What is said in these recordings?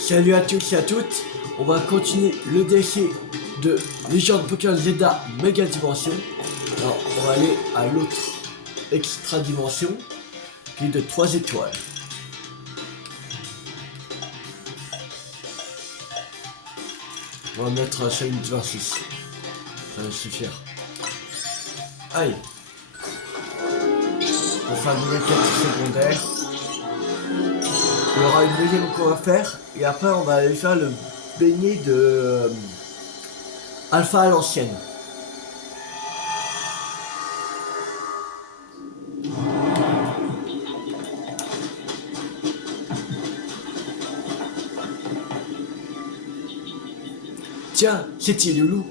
Salut à tous et à toutes, on va continuer le défi de Légende Pokémon Zelda Mega Dimension. Alors on va aller à l'autre extra dimension qui est de 3 étoiles. On va mettre un Shiny 26, ça va suffire. Allez, on fera une nouvelle quête secondaire. Il y aura une deuxième qu'on va faire et après on va aller faire le beignet de Alpha à l'ancienne. Tiens, c'est Loulou.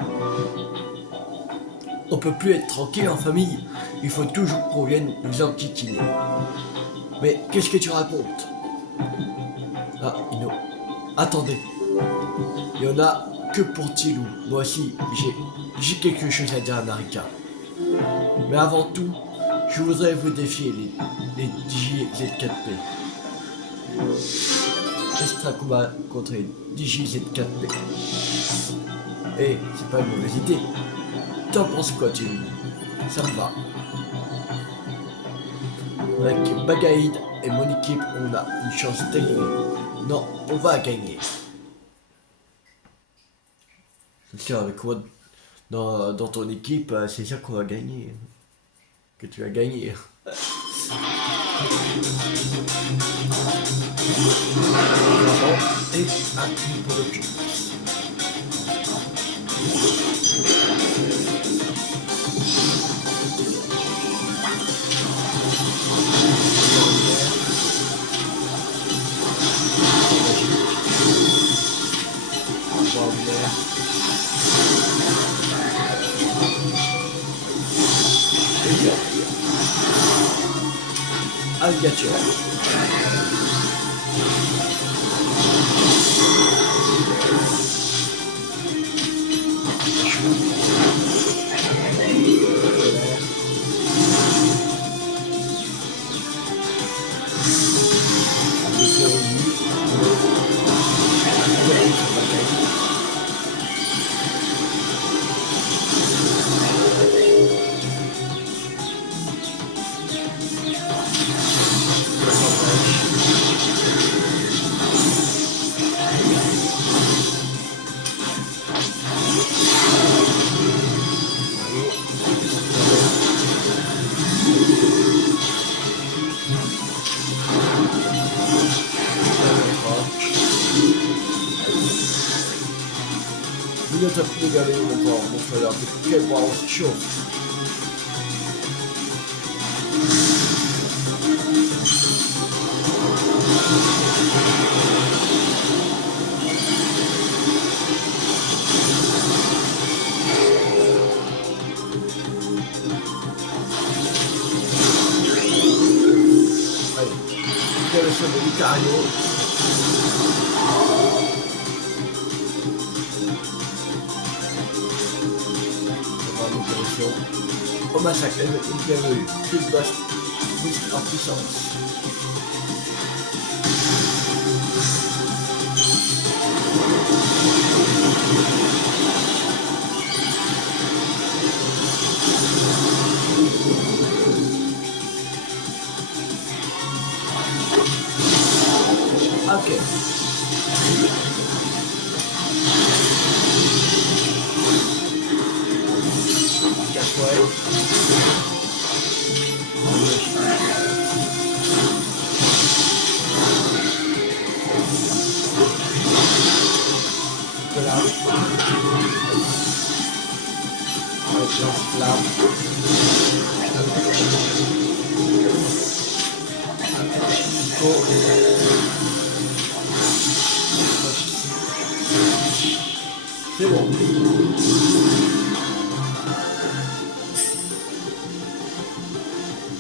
On peut plus être tranquille en famille. Il faut toujours qu'on vienne nous enquiquiner. Mais qu'est-ce que tu racontes? Ah, Ino. Attendez. Il y en a que pour Tilou. Moi aussi, j'ai quelque chose à dire à Marika. Mais avant tout, je voudrais vous défier les DigiZ4P. Extra combat contre les DigiZ4P. Et c'est pas une mauvaise idée. T'en penses quoi, Tilou? Ça me va. Avec Bagaïd et mon équipe, on a une chance de gagner. Non, on va gagner. C'est sûr, avec moi dans ton équipe, c'est sûr qu'on va gagner. Que tu vas gagner. Et un coup pour le cul. Alligator. Il a tapé les galets encore, mon frère, mais quel bras, c'est chaud. Allez, il y a le seul de Lucario. Au massacre, une bienvenue, plus boost en puissance. Ok. C'est bon.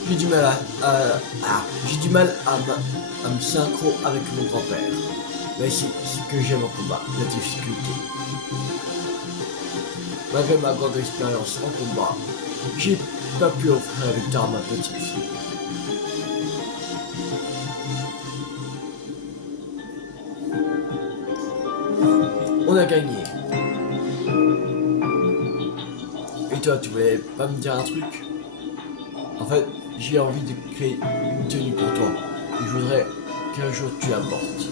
J'ai du mal j'ai du mal à me synchro avec mon grand-père. Mais c'est ce que j'aime en combat, la difficulté. Malgré ma grande expérience en combat, j'ai pas pu offrir la victoire à ma petite fille. On a gagné. Et toi, tu voulais pas me dire un truc? En fait, j'ai envie de créer une tenue pour toi. Et je voudrais qu'un jour tu la portes.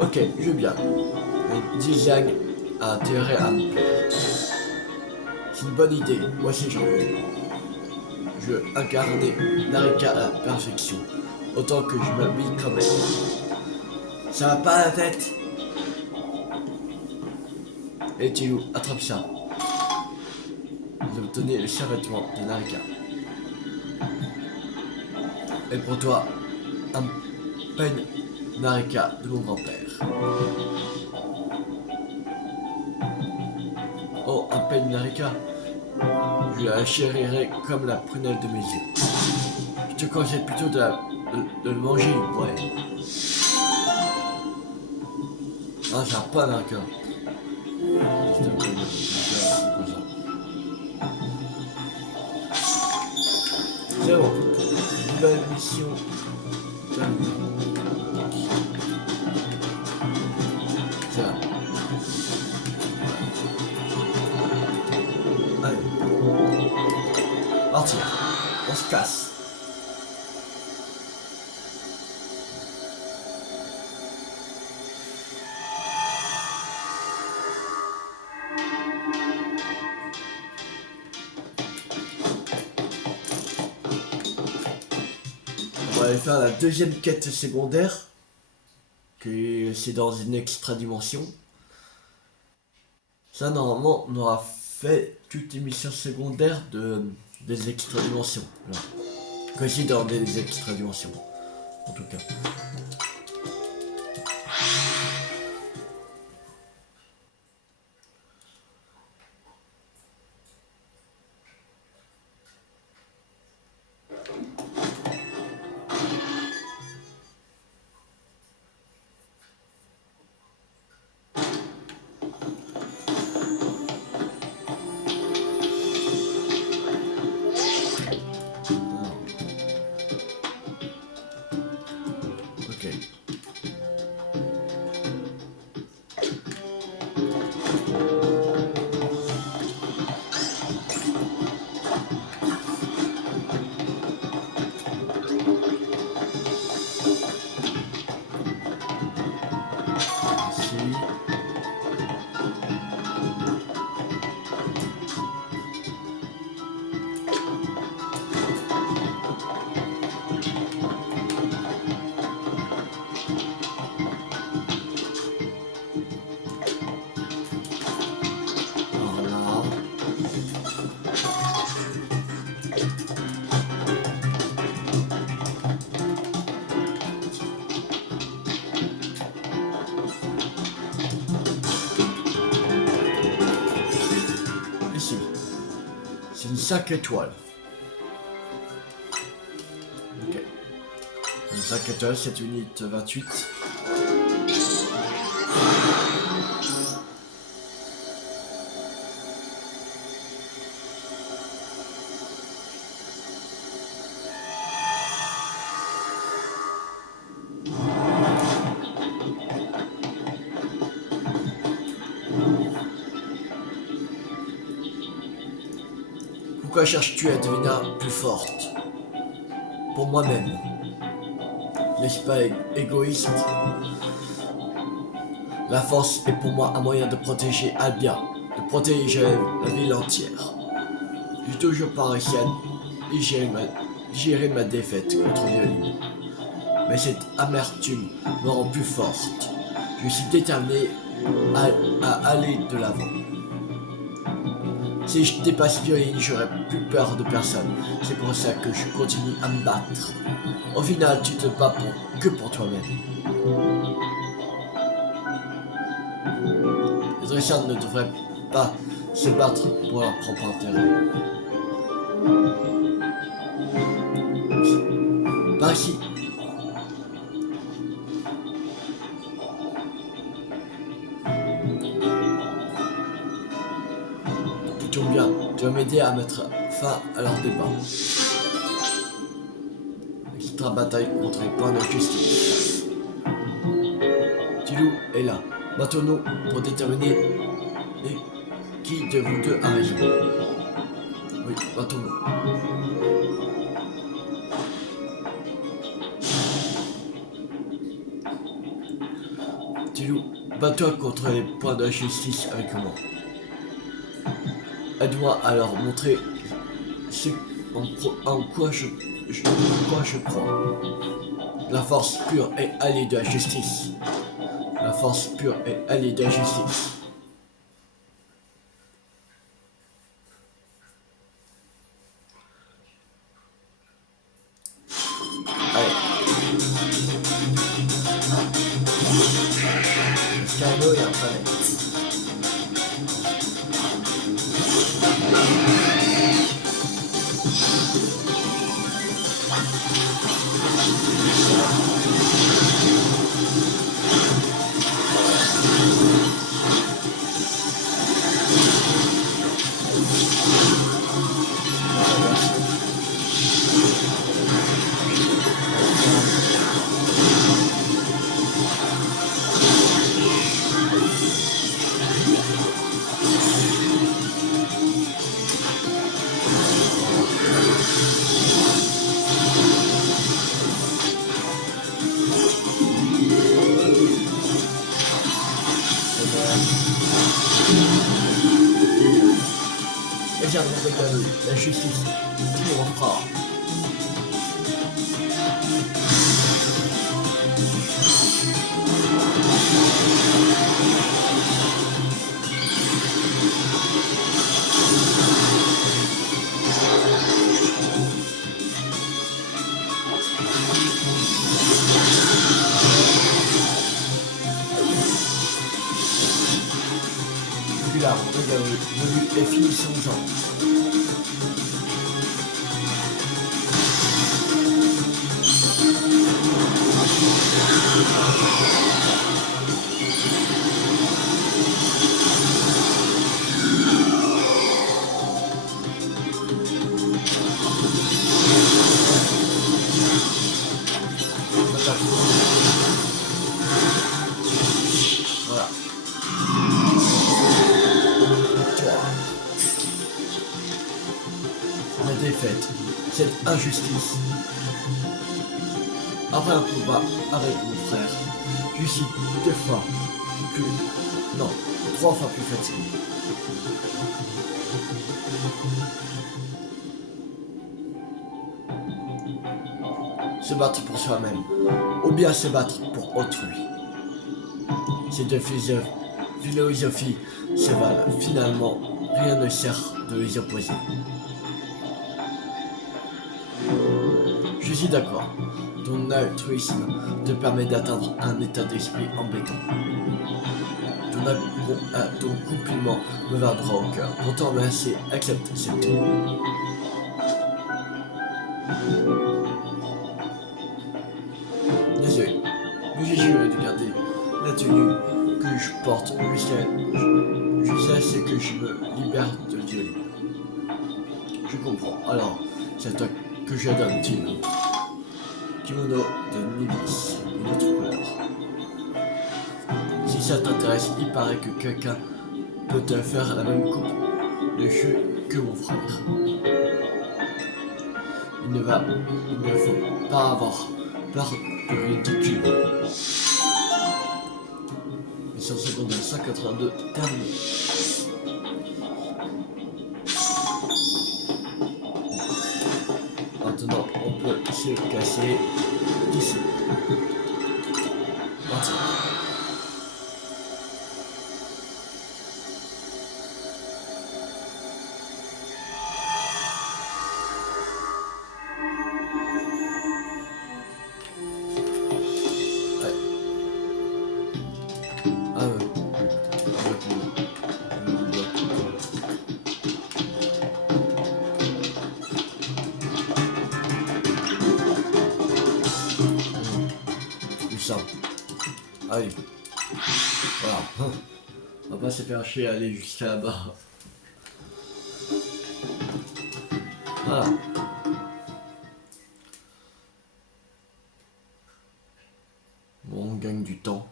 Ok, je veux bien. Le design a intérêt à me plaire. C'est une bonne idée. Moi aussi j'en veux. Je veux incarner Narika à la perfection. Autant que je m'habille quand même. Ça va pas la tête? Et Tilo, attrape ça. Vous obtenez le survêtement de Narika. Et pour toi, un peigne Narika de mon grand-père. Oh, un peigne Narika. Je la chérirai comme la prunelle de mes yeux. Je te conseille plutôt de le manger, ouais. Ah, j'ai un pas Narika. C'est un peu comme ça. C'est bon. Nouvelle mission terminée. C'est là. Allez. Partir. On se casse. On va aller faire la deuxième quête secondaire. Que c'est dans une extra-dimension. Ça, normalement, on aura fait toutes les missions secondaires des extra-dimensions. Que c'est dans des extra-dimensions. En tout cas. Ok. Ici. Voilà. Ici. C'est une 5 étoiles. Ok. Une 5 étoiles, c'est une unité 28. Pourquoi cherches-tu à devenir plus forte? Pour moi-même. N'est-ce pas égoïste? La force est pour moi un moyen de protéger Albia, de protéger la ville entière. J'ai toujours pas réussi à digérer ma défaite contre Violine. Mais cette amertume me rend plus forte. Je suis déterminé à aller de l'avant. Si je dépasse Violine, j'aurai plus peur de personne. C'est pour ça que je continue à me battre. Au final, tu te bats que pour toi-même. Les dresseurs ne devraient pas se battre pour leur propre intérêt. Par ici. Tu tombes bien, tu vas m'aider à mettre fin à leur débat. Extra bataille contre les points de justice. Pilou est là. Battons-nous pour déterminer qui de vous deux a raison. Oui, battons-nous. Pilou, bats-toi contre les points de justice avec moi. Aide-moi à leur montrer ce en quoi je crois. La force pure est alliée de la justice. La force pure est alliée de la justice. Allez. Skylo et un planète. Et viendront régaler la justice triomphera. Puis là, regardez, venu et fini son genre. Voilà. La défaite, cette injustice. Après un combat avec mon frère, je suis 2 fois plus... Non, 3 fois plus fatigué. Se battre pour soi-même, ou bien se battre pour autrui. Ces deux philosophies se valent. Finalement, rien ne sert de les opposer. Je suis d'accord. Ton altruisme te permet d'atteindre un état d'esprit embêtant. Ton compliment me va droit au cœur. Pourtant, merci, accepte cette tout. Désolé, mais j'ai juré de garder la tenue que je porte jusqu'à ce que je me libère de Dieu. Je comprends. Alors, c'est à toi que je donne Kimono de Nibis, une autre couleur. Si ça t'intéresse, il paraît que quelqu'un peut te faire la même coupe de cheveux que mon frère. Il ne faut pas avoir peur de ridicule. Mission secondaire 182 terminée. Maintenant, on peut se casser d'ici. Parti. Ouais. Ah ouais. Plus simple. Allez. Voilà. On va pas se faire chier à aller jusqu'à là-bas. Voilà. Bon, on gagne du temps.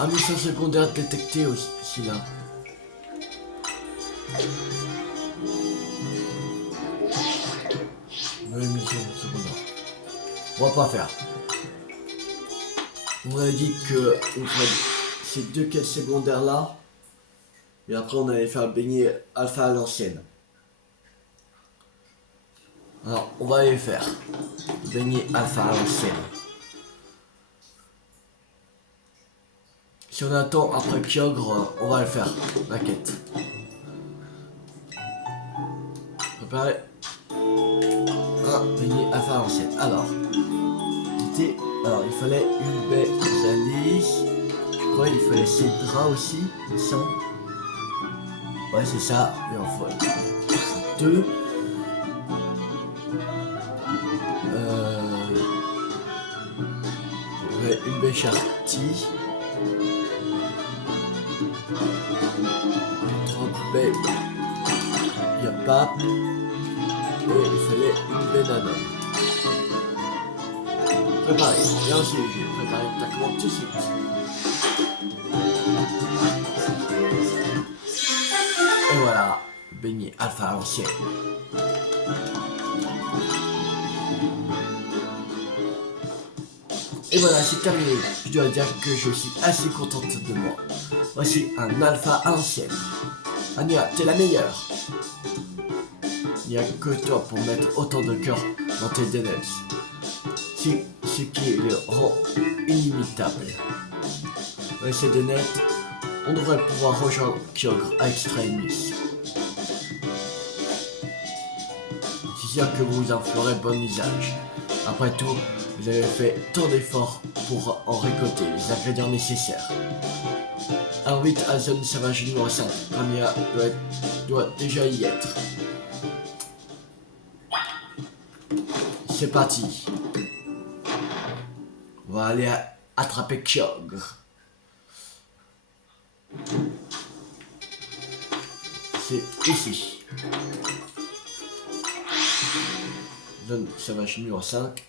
Ah, mission secondaire détectée aussi là. Nouvelle mission secondaire. On va pas faire. On a dit que on ferait ces deux quêtes secondaires là. Et après on allait faire le beignet alpha à l'ancienne. Alors on va aller faire. Le beignet alpha à l'ancienne. Si on attend après Kyogre, on va le faire, la quête. Préparé. Un beignet alpha à l'ancienne. Alors, il fallait une baie d'Alice. Je crois qu'il fallait ces draps aussi, il me semble. Ouais, c'est ça. Il en faut deux. Ouais, une baie Charty. Une baie. Il n'y a pas. Et il fallait une baie Nana. Préparé. Et ensuite, je vais préparer ta commande tout de suite. Et voilà, beignet alpha à l'ancienne. Et voilà, c'est terminé. Je dois dire que je suis assez contente de moi. Voici un alpha à l'ancienne. Anya, t'es la meilleure. Il n'y a que toi pour mettre autant de cœur dans tes DNS. C'est ce qui le rend inimitable. Ouais, c'est de net. On devrait pouvoir rejoindre Kyogre à Extremis. C'est sûr que vous en ferez bon usage. Après tout, vous avez fait tant d'efforts pour en récolter les ingrédients nécessaires. Alors vite à zone sauvage numéro 5. Ramia doit déjà y être. C'est parti. On va aller attraper Kyogre. C'est ici. Zone sauvage numéro 5.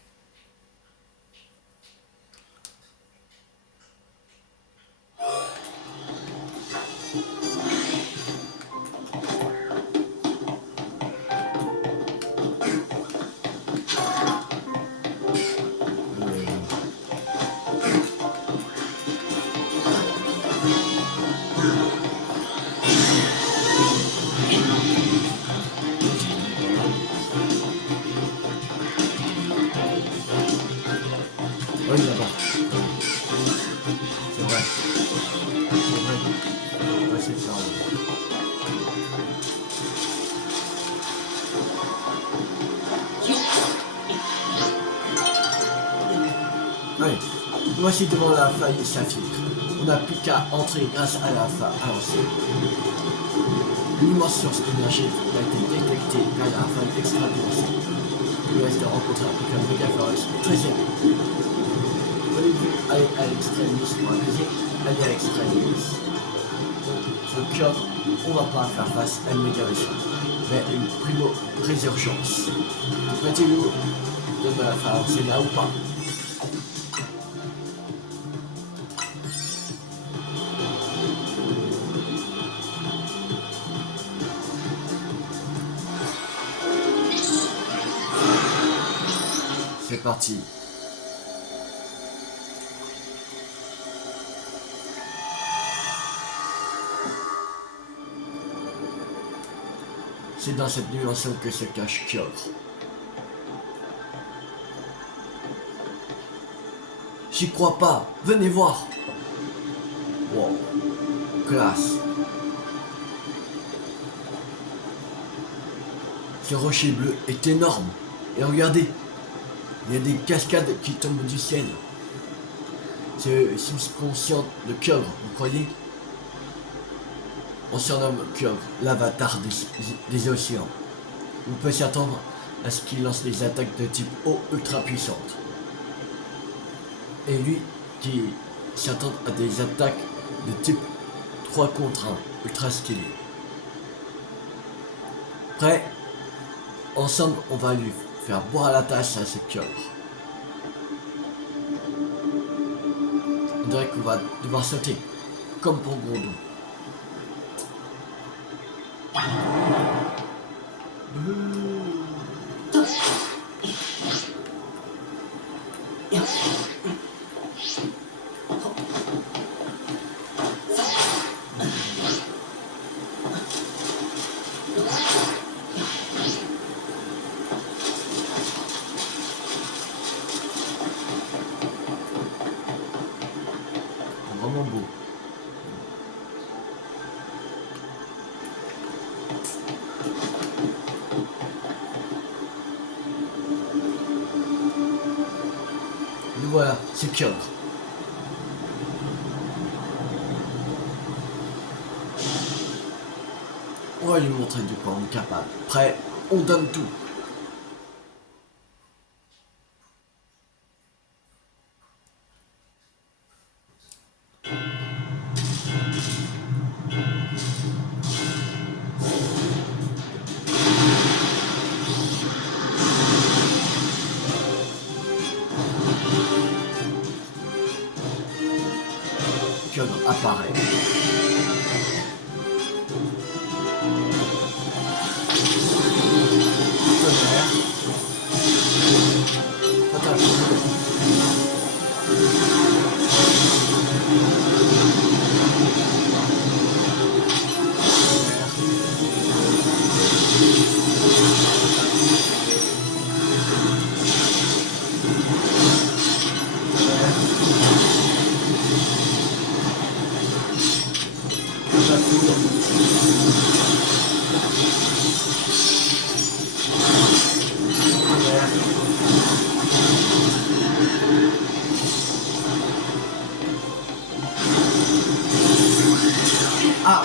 Oui, là-bas. C'est vrai. C'est vrai. Ouais, c'est ça. Allez, voici devant la faille Saphir. On n'a plus qu'à entrer grâce à la faille avancée. L'immense source d'énergie a été détectée dans la faille extra-dimension. Il reste à rencontrer un Pokémon Megaforce très élevé. Voulez-vous aller à l'extrémis pour accuser? Allez à l'extrémis. Le Kyogre, on va pas faire face à une méga mission, mais une primo résurgence. Prêtez-vous de ma part, c'est là ou pas? C'est parti. C'est dans cette nuance que se cache Kyogre. J'y crois pas, venez voir. Wow, classe. Ce rocher bleu est énorme. Et regardez, il y a des cascades qui tombent du ciel. C'est le subconscient de Kyogre, vous croyez? On surnomme Kyogre l'avatar des océans. On peut s'attendre à ce qu'il lance des attaques de type eau ultra puissantes. Et lui qui s'attend à des attaques de type 3 contre 1 ultra stylé. Prêt? Ensemble, on va lui faire boire la tasse à ce Kyogre. On dirait qu'on va devoir sauter, comme pour Grondon. Vraiment beau. Et voilà, c'est Kyogre. On va lui montrer de quoi on est capable. Prêt, on donne tout. Kyogre apparaît. Tonnerre. Fatal Foudre. Fatal Foudre. Ah!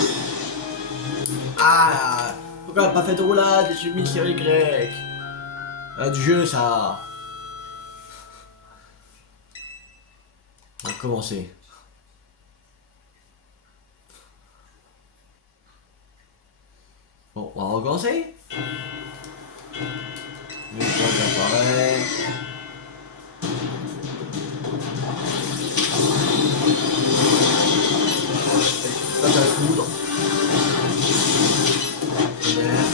Ah! Pourquoi elle a pas fait de roulade? Je suis mis sur Y. Du jeu, ça. On va commencer. Bon, on va recommencer. Le point apparaît. Fatal Foudre. Tonnerre.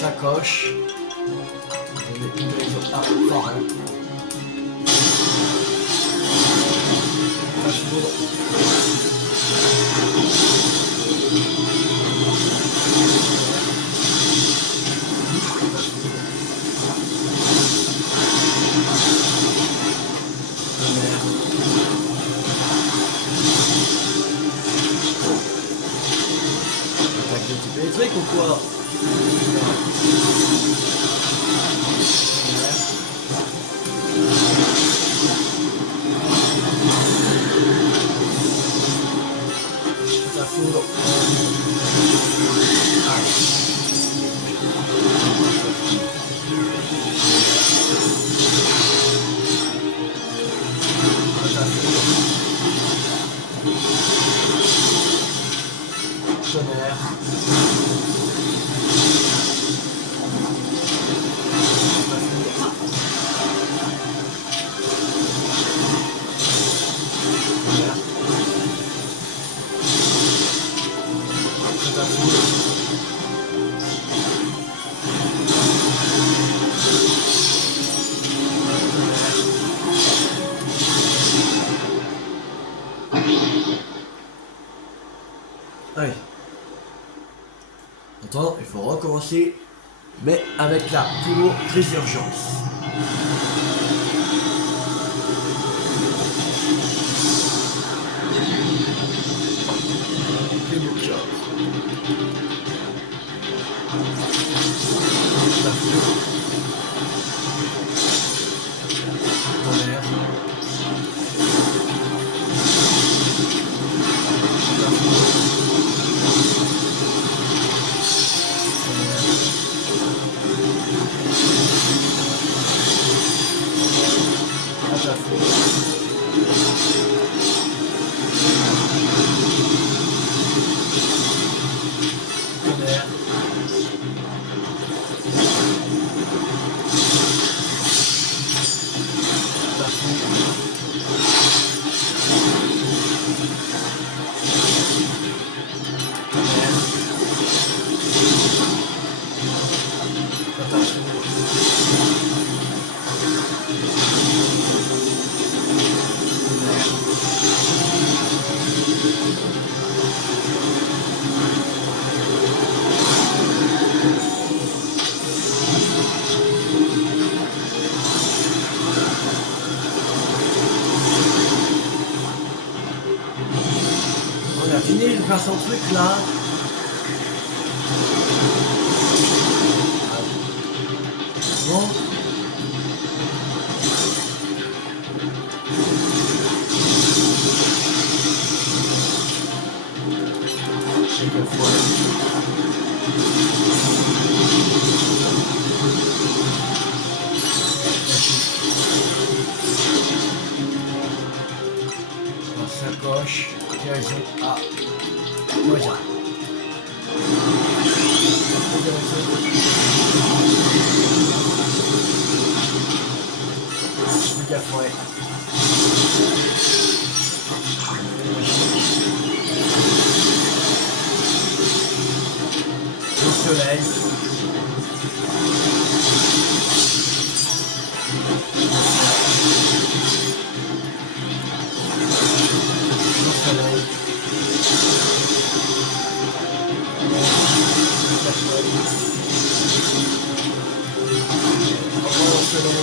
Sacoche. Ah, fort, hein. Fatal Foudre. Attaque de type électrique ou quoi? Fatal Foudre. Fatal Foudre. Tonnerre. Allez. Attends, il faut recommencer mais avec la plus grande résurgence. Et le cœur. La fleur. Tonnerre. La On a fini, il va son truc là. Bon. Sacoche, raison à Moja. Méga fouet. Le soleil. Le soleil. La feuille. Encore le soleil.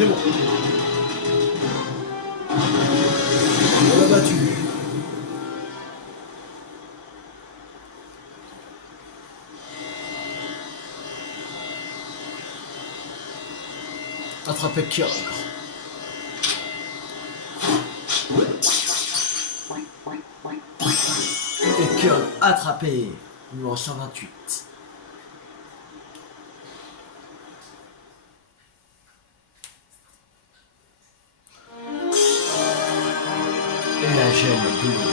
C'est bon. On l'a battu. Attraper Kyogre. Et Kyogre attrapé. Numéro 128. Et la gemme bleue.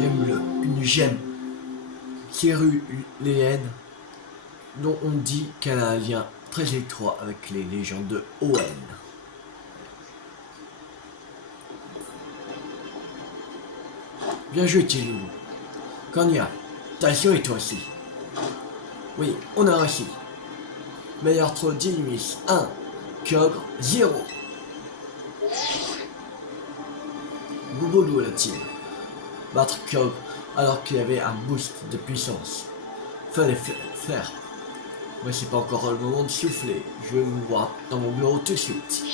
Gemme bleue. Une gemme céruléenne dont on dit qu'elle a un lien très étroit avec les légendes de Hoenn. Bien joué, petit loulou. Cornia, attention et toi aussi. Oui, on a réussi. Meilleur throw d'Illumis 1, Kyogre 0. Bouboulou la team. Battre Kyogre alors qu'il avait un boost de puissance. Fallait faire. Mais c'est pas encore le moment de souffler. Je vais vous voir dans mon bureau tout de suite.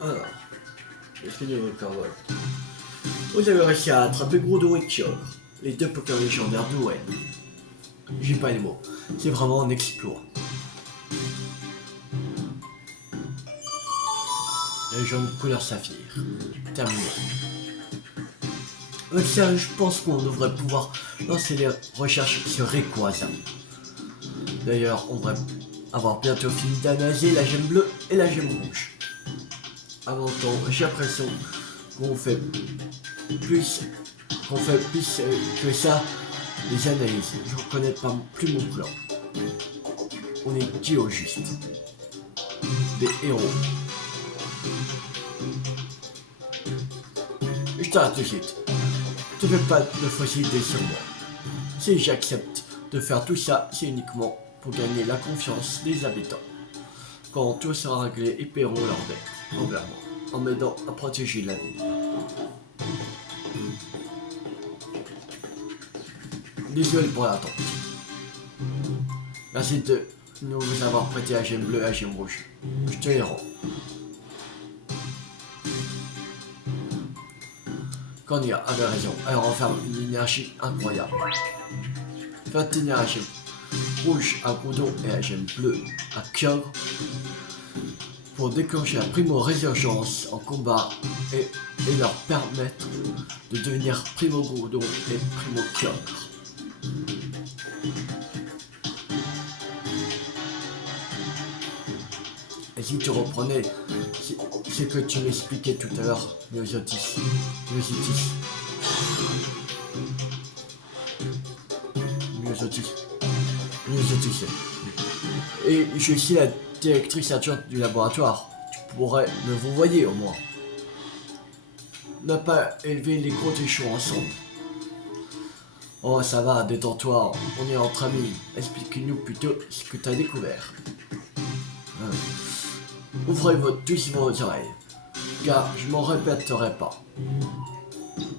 Alors, est-ce qu'il y a une corde? Vous avez réussi à attraper Groudon et Kyogre, les 2 Pokémon légendaires de Wayne. J'ai pas les mots, c'est vraiment un exploit. Légende couleur saphir. Terminé. Avec ça, je pense qu'on devrait pouvoir lancer les recherches sur Rayquaza. D'ailleurs, on devrait avoir bientôt fini d'analyser la gemme bleue et la gemme rouge. Avant temps, j'ai l'impression qu'on fait plus que ça les analyses. Je reconnais pas plus mon plan. On est qui au juste? Des héros. Je t'arrête tout de suite. Ne fais pas de facilité sur moi. Si j'accepte de faire tout ça, c'est uniquement pour gagner la confiance des habitants. Quand tout sera réglé, ils paieront leur dette envers moi, en m'aidant à protéger la ville. Désolé pour l'attente. Merci de nous avoir prêté la gemme bleue et la gemme rouge. Je te les rends. Cornelia avait raison, elle renferme une énergie incroyable. Faire tenir la gemme rouge à Groudon et la gemme bleue à Kyogre pour déclencher la Primo Résurgence en combat et leur permettre de devenir Primo Groudon et Primo Kyogre. Et si tu reprenais ce que tu m'expliquais tout à l'heure, Myosotis. Et je suis la directrice adjointe du laboratoire. Tu pourrais me vous voyez au moins. N'a pas élevé les gros échos ensemble. Oh ça va, détends-toi, on est entre amis. Explique-nous plutôt ce que t'as découvert. Ouvrez tous vos oreilles, car je m'en répéterai pas.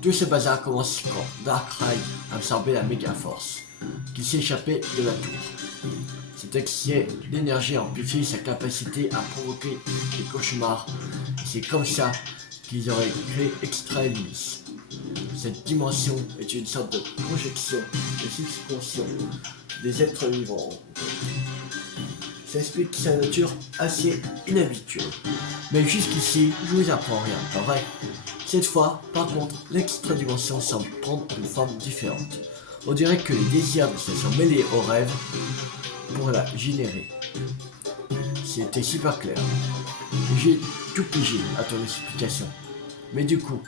Tout ce bazar commence quand Darkrai absorbait la méga force qui s'échappait de la tour. Cet excès d'énergie a amplifié sa capacité à provoquer des cauchemars. C'est comme ça qu'ils auraient créé Extra Elimis. Cette dimension est une sorte de projection de subconscient des êtres vivants. Ça explique sa nature assez inhabituelle. Mais jusqu'ici, je vous apprends rien, pas vrai? Cette fois, par contre, l'extra-dimension semble prendre une forme différente. On dirait que les désirs se sont mêlés aux rêves pour la générer. C'était super clair. J'ai tout pigé à ton explication. Mais du coup,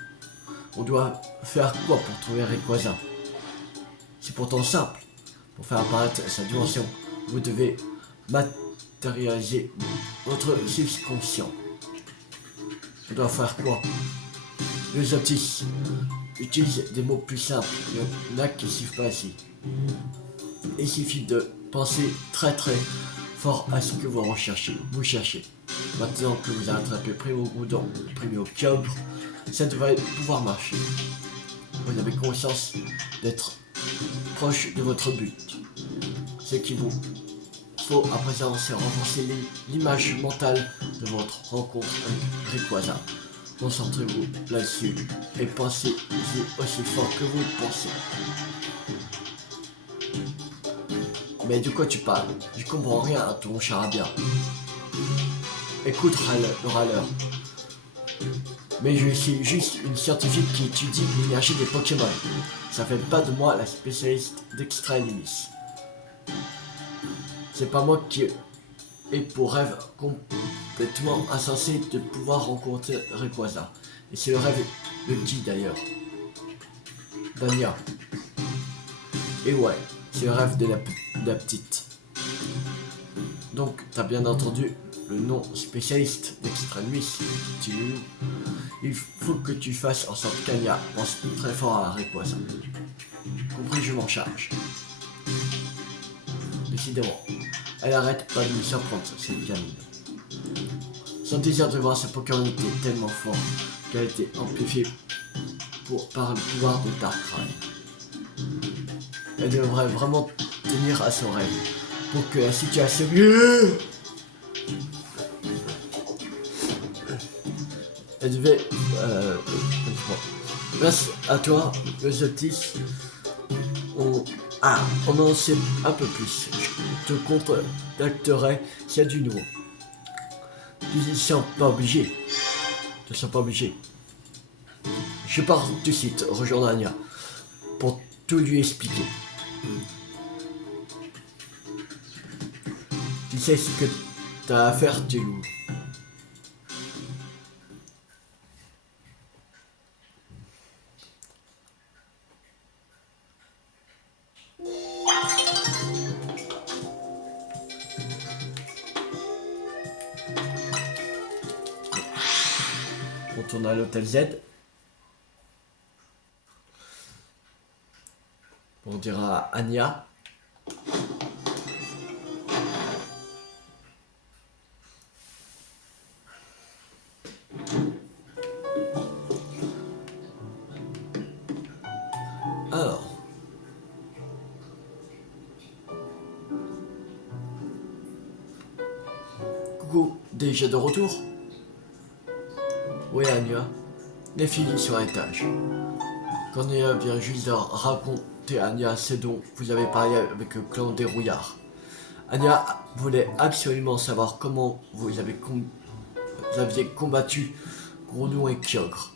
on doit faire quoi pour trouver Rayquaza? C'est pourtant simple. Pour faire apparaître sa dimension, vous devez matérialiser votre subconscient. On doit faire quoi? Les autistes utilisent des mots plus simples, il y en a qui ne suivent pas ici. Il suffit de penser très fort à ce que vous recherchez. Maintenant que vous avez attrapé Primo Groudon et Primo Kyogre, ça devrait pouvoir marcher. Vous avez conscience d'être proche de votre but. Ce qu'il vous faut à présent, c'est renforcer l'image mentale de votre rencontre avec Rayquaza. Concentrez-vous là-dessus et pensez aussi fort que vous le pensez. Mais de quoi tu parles? Je comprends rien à ton charabia. Écoute, le râleur. Mais je suis juste une scientifique qui étudie l'énergie des Pokémon. Ça fait pas de moi la spécialiste d'Extra Elimis. C'est pas moi qui ai pour rêve complètement insensé de pouvoir rencontrer Rayquaza. Et c'est le rêve de qui d'ailleurs? Dania. Et ouais, c'est le rêve de la petite. Donc, t'as bien entendu le nom spécialiste d'Extra Elimis. Il faut que tu fasses en sorte qu'Anya pense très fort à Rayquaza. Compris, je m'en charge. Décidément, elle arrête pas de me surprendre, cette gamine. Son désir de voir ce Pokémon était tellement fort qu'elle a été amplifiée par le pouvoir de Darkrai. Elle devrait vraiment tenir à son rêve pour que la situation... Elle devait... Grâce à toi, les autistes, on en sait un peu plus. Je te contacterai s'il y a du nouveau. Tu ne sens pas obligé. Tu ne sens pas obligé. Je pars tout de suite rejoindre Anya pour tout lui expliquer. Tu sais ce que t'as à faire, tu loup. On tourne à l'hôtel Z. On dira à Anya. Alors. Coucou, déjà de retour? Oui, Anya. Les filles sur l'étage. Cornelia vient juste de raconter à Anya ce dont vous avez parlé avec le clan des rouillards. Anya voulait absolument savoir comment vous aviez combattu Groudon et Kyogre.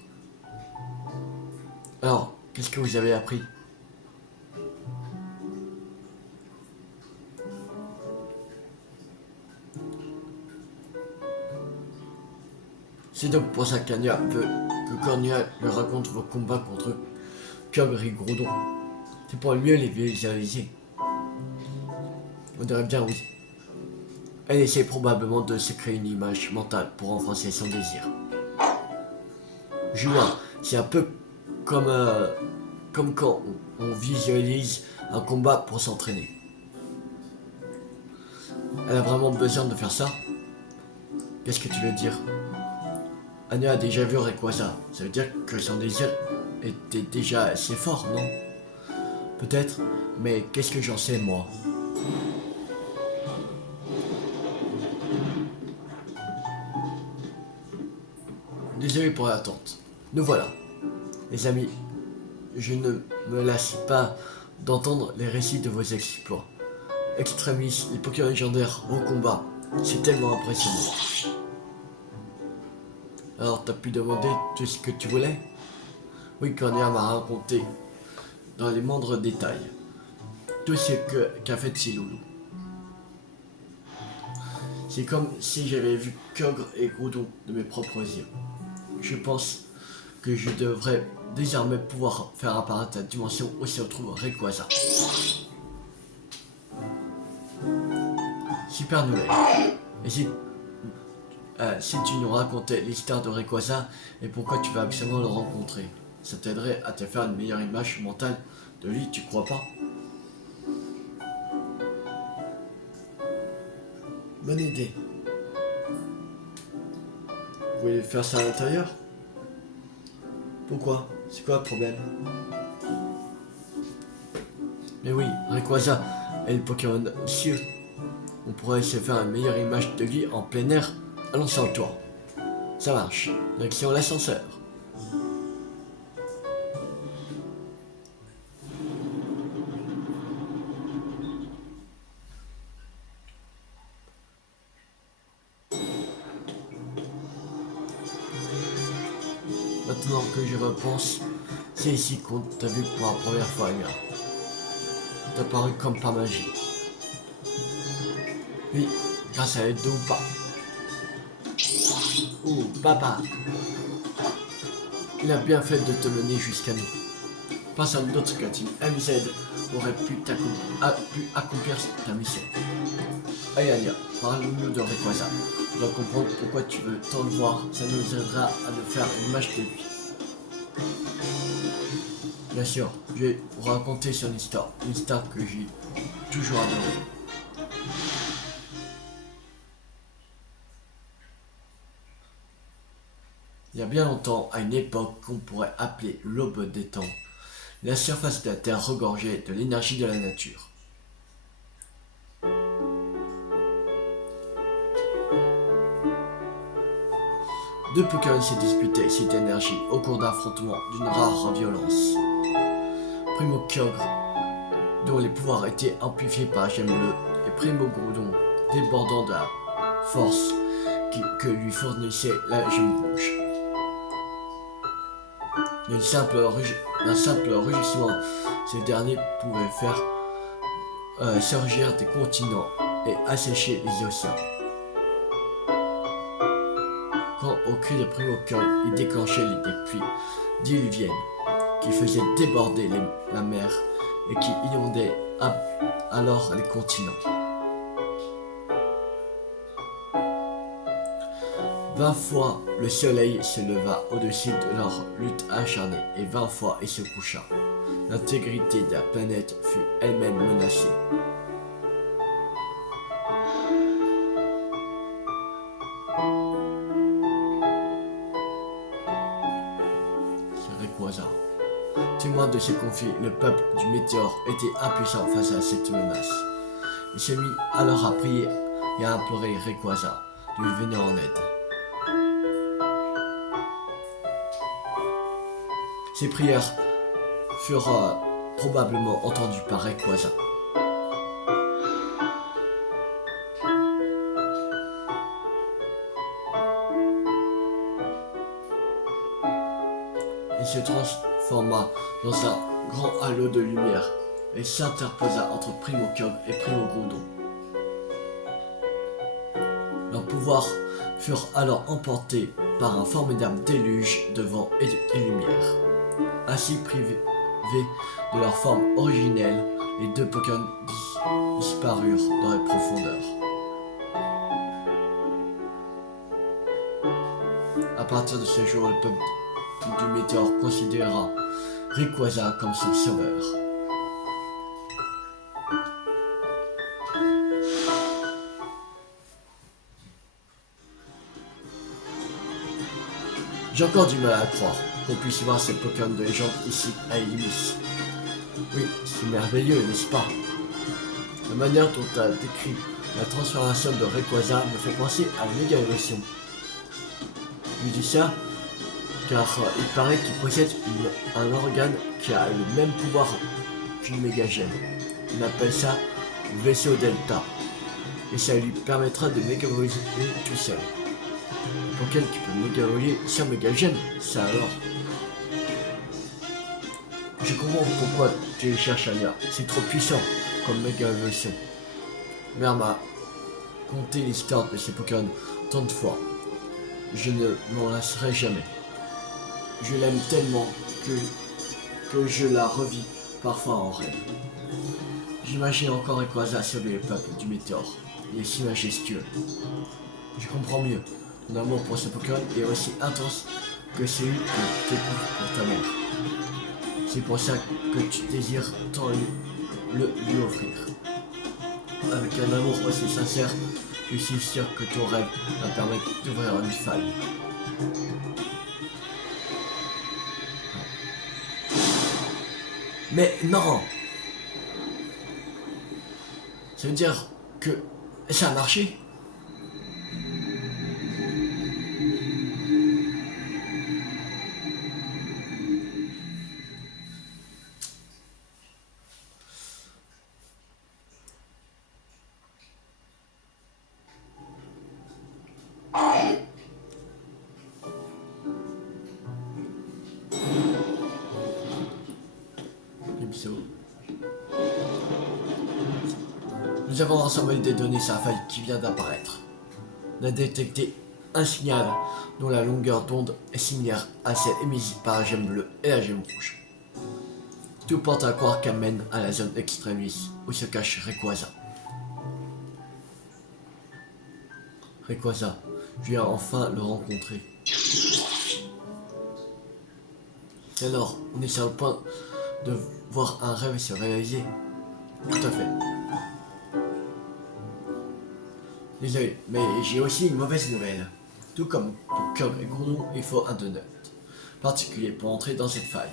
Alors, qu'est-ce que vous avez appris? C'est donc pour ça qu'Anya veut que Cornelia lui raconte vos combats contre Kyogre et Groudon. C'est pour mieux les visualiser. On dirait bien oui. Elle essaie probablement de se créer une image mentale pour renforcer son désir. Juin, c'est un peu comme quand on visualise un combat pour s'entraîner. Elle a vraiment besoin de faire ça? Qu'est-ce que tu veux dire? Anya a déjà vu Rayquaza. Ça veut dire que son désir était déjà assez fort, non? Peut-être, mais qu'est-ce que j'en sais, moi? Désolé pour l'attente. Nous voilà. Les amis, je ne me lasse pas d'entendre les récits de vos exploits. Extremis, les Pokémon légendaires au combat, c'est tellement impressionnant. Alors, t'as pu demander tout ce que tu voulais? Oui, Cornelia m'a raconté dans les moindres détails tout ce qu'a fait Siloulou. C'est comme si j'avais vu Kyogre et Groudon de mes propres yeux. Je pense que je devrais désormais pouvoir faire apparaître la dimension où se retrouve Rayquaza. Super nouvelle. Et si tu nous racontais l'histoire de Rayquaza et pourquoi tu vas absolument le rencontrer, ça t'aiderait à te faire une meilleure image mentale de lui, tu crois pas? Bonne idée. Vous voulez faire ça à l'intérieur? Pourquoi? C'est quoi le problème? Mais oui, Rayquaza est le Pokémon cieux. On pourrait se faire une meilleure image de lui en plein air. Allons sur le toit. Ça marche. Direction l'ascenseur. Maintenant que j'y repense, c'est ici qu'on t'a vu pour la première fois, Anya. T'as paru comme par magie. Oui, grâce à l'aide de Oupa. Oh, papa. Il a bien fait de te mener jusqu'à nous. Personne d'autre que Team MZ aurait pu accomplir ta mission. Allez Anya, parle-nous de Rayquaza. Tu dois comprendre pourquoi tu veux tant le voir, ça nous aidera à nous faire une image de lui. Bien sûr, je vais vous raconter son histoire, une histoire que j'ai toujours adorée. Il y a bien longtemps, à une époque qu'on pourrait appeler l'aube des temps, la surface de la Terre regorgeait de l'énergie de la nature. Deux Pokémon s'est disputé cette énergie au cours d'affrontements d'une rare violence. Primo Kyogre, dont les pouvoirs étaient amplifiés par la gemme bleue, et Primo Groudon, débordant de la force que lui fournissait la gemme rouge. D'un simple rugissement, ces derniers pouvaient faire surgir des continents et assécher les océans. Quand au cri de Primo Kyogre, il déclenchait des pluies diluviennes qui faisaient déborder la mer et qui inondaient alors les continents. 20 fois le soleil se leva au-dessus de leur lutte acharnée et 20 fois il se coucha. L'intégrité de la planète fut elle-même menacée. C'est Rayquaza. Témoin de ces conflits, le peuple du météore était impuissant face à cette menace. Il se mit alors à prier et à implorer Rayquaza de lui venir en aide. Ces prières furent probablement entendues par Rayquaza. Il se transforma dans un grand halo de lumière et s'interposa entre Primo Kyogre et Primo Groudon. Leurs pouvoirs furent alors emportés par un formidable déluge de vent et de lumière. Ainsi privés de leur forme originelle, les deux Pokémon disparurent dans les profondeurs. À partir de ce jour, le peuple du météore considéra Rayquaza comme son sauveur. J'ai encore du mal à croire qu'on puisse voir ces Pokémon de légende ici à Illumis. Oui, c'est merveilleux, n'est-ce pas? La manière dont tu as décrit la transformation de Rayquaza me fait penser à une méga émotion. Je dis ça car il paraît qu'il possède un organe qui a le même pouvoir qu'une méga gemme. On appelle ça vaisseau delta. Et ça lui permettra de mégavoluer tout seul. Pour quelqu'un qui peut mégavoluer sans méga gemme, ça alors. Je comprends pourquoi tu les cherches ailleurs. C'est trop puissant comme méga évolution. Mère m'a conté l'histoire de ces Pokémon tant de fois. Je ne m'en lasserai jamais. Je l'aime tellement que je la revis parfois en rêve. J'imagine encore Rayquaza sauver le peuple du météore. Il est si majestueux. Je comprends mieux. Ton amour pour ce Pokémon est aussi intense que celui que tu éprouves pour ta mère. C'est pour ça que tu désires tant lui offrir. Avec un amour aussi sincère, je suis sûr que ton rêve va permettre d'ouvrir une faille. Mais non! Ça veut dire que ça a marché? Nous avons rassemblé des données sur la faille qui vient d'apparaître. On a détecté un signal dont la longueur d'onde est similaire à celle émise par la gemme bleue et la gemme rouge. Tout porte à croire qu'elle mène à la zone extrémiste où se cache Rayquaza. Rayquaza, je viens enfin le rencontrer. Et alors, on est sur le point de voir un rêve se réaliser. Tout à fait. Désolé, mais j'ai aussi une mauvaise nouvelle. Tout comme pour Kyogre et Groudon, il faut un donut particulier pour entrer dans cette faille.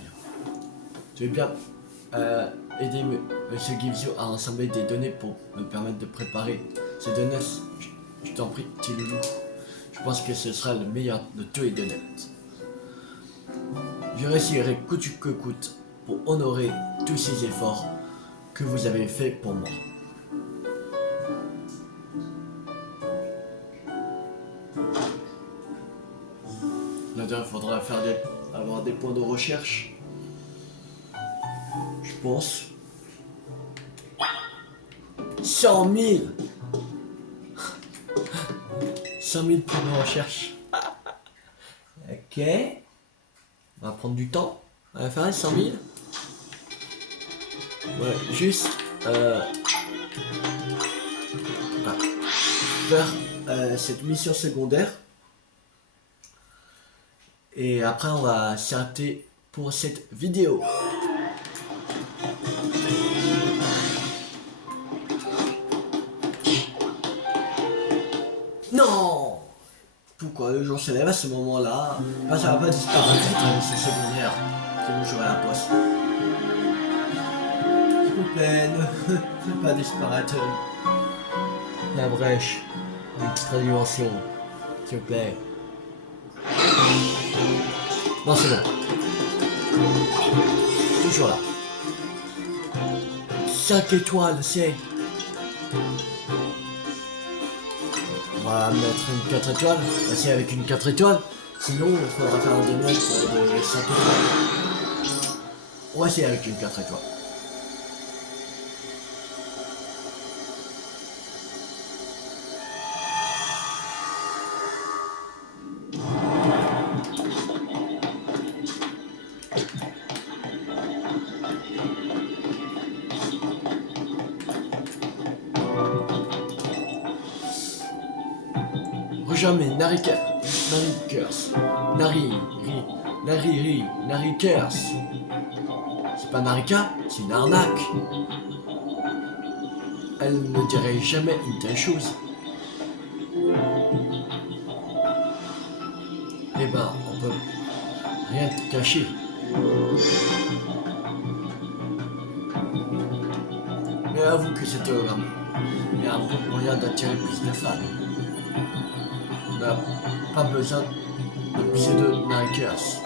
Tu veux bien aider Monsieur Gibzo à rassembler des données pour me permettre de préparer ces donuts? Je t'en prie, petit loulou. Je pense que ce sera le meilleur de tous les deux net. Je réussirai coûte que coûte pour honorer tous ces efforts que vous avez faits pour moi. Là-dedans, il faudra avoir des points de recherche. Je pense. 100 000 100 000 points de recherche. Ok. On va prendre du temps. On va faire 100 000. Ouais, juste faire cette mission secondaire. Et après, on va s'arrêter pour cette vidéo. Non! Pourquoi le jour se lève à ce moment-là? Ça va pas disparaître dans ces secondaires. C'est bon, j'aurai la poste. S'il vous plaît, ne faites pas disparaître la brèche d'extra dimension. S'il vous plaît. Non, c'est bon. Toujours là. 5 étoiles, c'est... On va mettre une 4 étoiles. C'est avec une 4 étoiles. Sinon, il faudra faire un démon de 5 étoiles. On va essayer avec une 4 étoiles. Rejoins mes Narikers. Narikers. C'est pas Narika, c'est une arnaque. Elle ne dirait jamais une telle chose. Eh ben, on peut rien te cacher. Mais avoue que cet hologramme est un bon moyen d'attirer plus de fans. On n'a pas besoin de pseudo Narikers.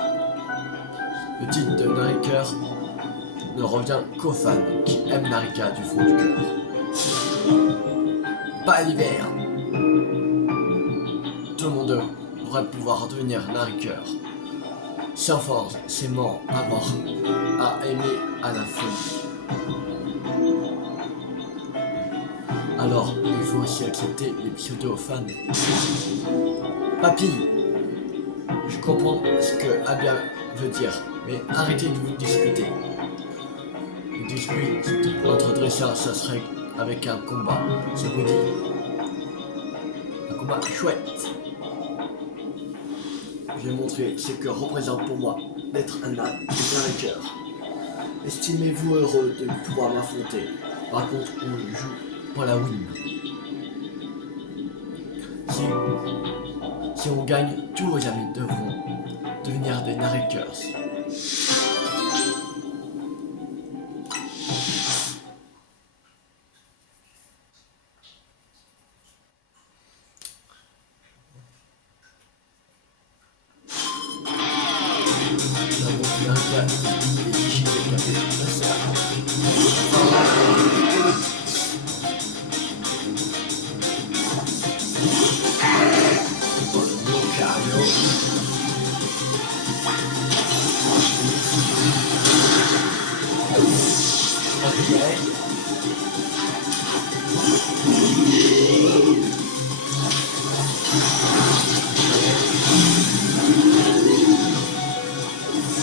Le titre de Nariker ne revient qu'aux fans qui aiment Narika du fond du cœur. Pas l'hiver. Tout le monde devrait pouvoir devenir Nariker. Sans forcément avoir à aimer à la folie. Alors, il faut aussi accepter les pseudo-fans. Papy, je comprends ce que Abia veut dire, mais arrêtez de vous discuter. Une dispute entre dresseurs, ça serait avec un combat, ça vous dit. Un combat chouette. Je vais montrer ce que représente pour moi d'être un Nariker. Estimez-vous heureux de pouvoir m'affronter. Par contre, on joue pour la win. Si on gagne, tous vos amis devront devenir des Narikers.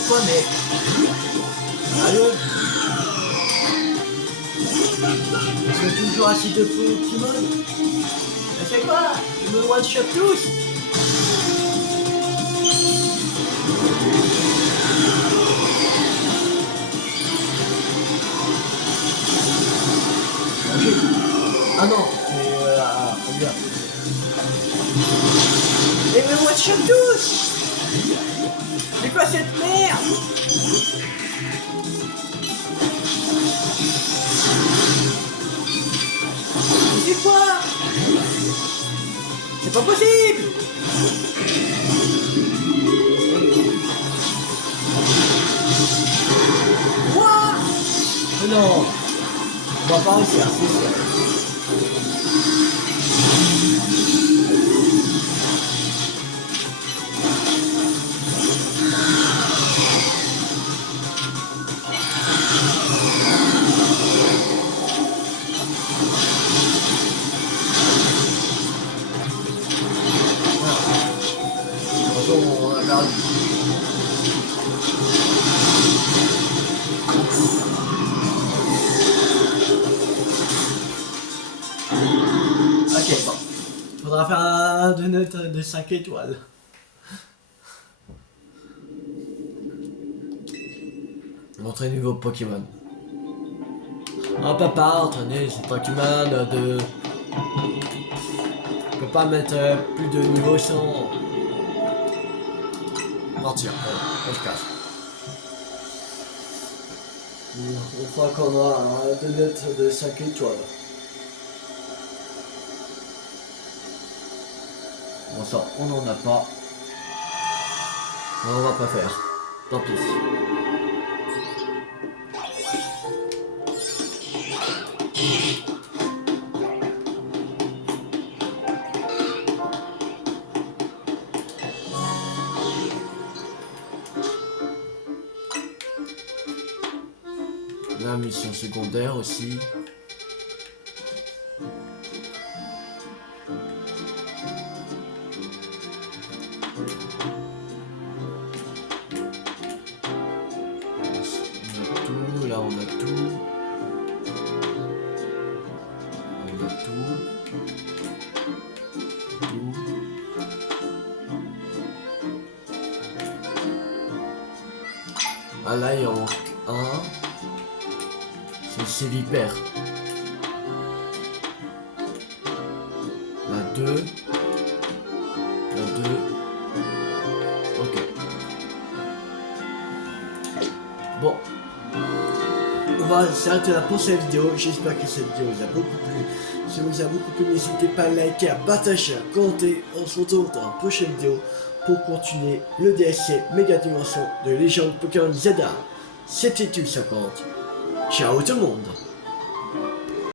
Quoi mais... Allô? Ils sont toujours assis de Pokémon? Mais c'est quoi? Ils me one-shot tous? Ah non, mais regarde. Mais me one-shot tous? C'est quoi cette merde? C'est quoi? C'est pas possible! non. On va pas réussir, c'est sûr. On a perdu. Ok, bon. Faudra faire un donut de 5 étoiles. Entraînez vos Pokémon. On peut pas entraîner ces Pokémon de... On peut pas mettre plus de niveau sans... Partir, on se casse. On croit qu'on a un donut de 5 étoiles. Bon ça, on n'en a pas. Non, on va pas faire. Tant pis. La mission secondaire aussi. Là on a tout. On a tout. Tout. Ah là il en manque un. C'est vipère. La 2. La 2. Ok. Bon. On va s'arrêter là pour cette vidéo. J'espère que cette vidéo vous a beaucoup plu. Si vous a beaucoup plu, n'hésitez pas à liker, à partager, à commenter. On se retrouve dans la prochaine vidéo pour continuer le DLC Méga Dimension de Légende Pokémon Zelda. C'était Tulle50. Ciao tout le monde.